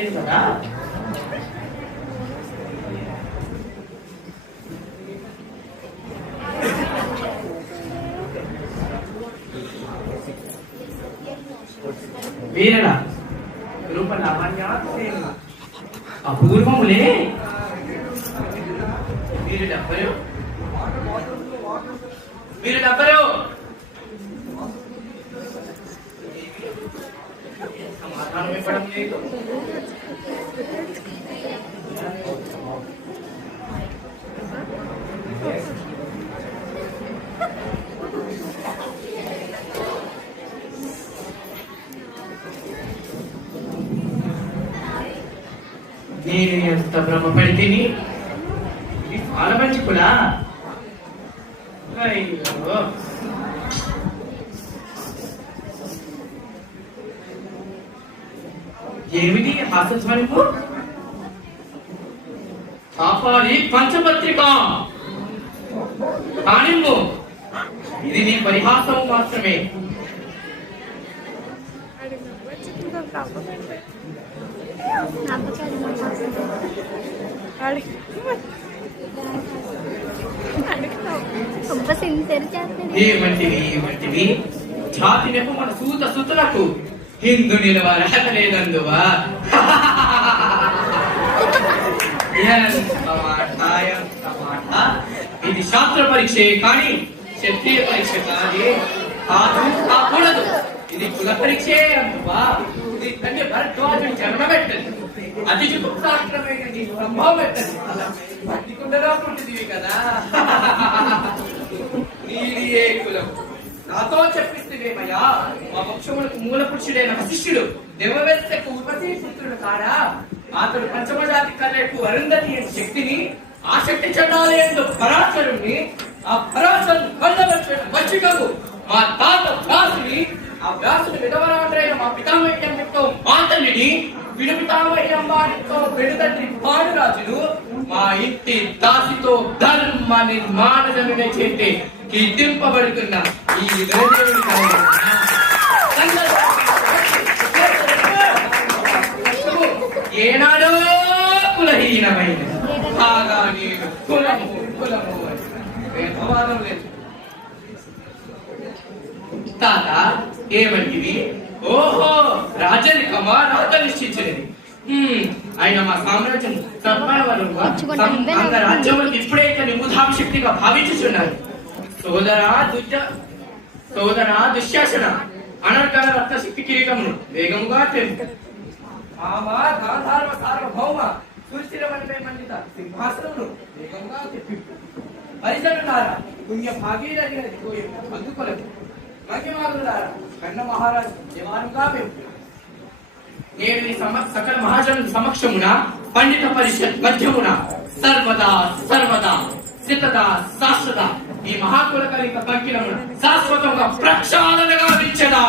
పెట్టలేదు కదా. వీరణ రూప లావణ్యాసేన అపూర్వములే వీరుడెవ్వరు సమాధానం ఇవ్వడం లేదు. నేను ఎంత భ్రమపడి తిని ఇది చాలా మంచి కూడా. అయ్యో ఏమిటి హాస్యధ్వనిపు? కాపాడి పంచపత్రిక కానిమ్ము. ఇది నీ పరిహాసము మాత్రమే. ఏమంటివి ఛాతి నెప్పు మన సూత సుతులకు హిందు నిలవ లేదందువా? ఇది శాస్త్ర పరీక్షే కానీ క్షత్రియ పరీక్ష కాకూడదు. ఇది కుల పరీక్షే అందువా? ఇది తల్లి భరద్వాజుని జన్మ పెట్టదు. అతిథి పుత్రాక్రమైన సంభవం పెట్టదు. పట్టికుండగా పుట్టిదివి కదా. నీది ఏ కులం? నాతో చెప్పిస్తేమయ్యా, మా వంశములకు మూల పురుషుడైన వశిష్ఠుడు దేవవేత్తకు ఉపతి పుత్రుడు కాడా? అతడు పంచమజాతి కళ్యకు అరుంధతి అనే శక్తిని, ఆ శక్తి చండాలయంలో పరాశరుణ్ణి, ఆ పరాశరు కళ్ళవచ్చిన వచ్చికకు మా తాత వ్యాసుని, ఆ వ్యాసుని విధవరాండ్రైన మా పితామహ్యంతో మా తల్లిని, విడుపితామహ్యంతో వెడుదండ్రి పాడురాజును, మా ఇంటి దాసితో ధర్మ నిర్మాణజనునే చేతే కీర్తింపబడుతున్న ఈ ఏనాడో కులహీనమైన బాగా నేను కులము కులము భేదవాదం లేదు. తాత ఏమంటివి? ఓహో, రాజరికమా? రాత నిశ్చయించలేదు. ఆయన మా సామ్రాజ్యం రాజ్యములకు ఇప్పుడే నిముధాశక్తిగా భావించుచున్నారు. సోదరా దుశ్శాసన అనర్గణ రత్న శక్తి కిరీటమును వేగముగా తెంపు. సార్వభౌమ సుస్థిరమనిపై మండిత సింహాసనమును వేగముగా తెప్పింపు. పరిజనులారా, పుణ్య భాగీరథి అందుకొలకు మహిమాలులారా, కన్న మహారాజు దేవానుగా పెంపు. నేడు ఈ సకల మహాజనుల సమక్షమున పండిత పరిషత్ మధ్యమున సర్వదా సర్వదా సిద్ధదా శాశ్వత ఈ మహాకుల కలిత పంకిలమున శాశ్వతంగా ప్రక్షాళనగా విచ్చదా.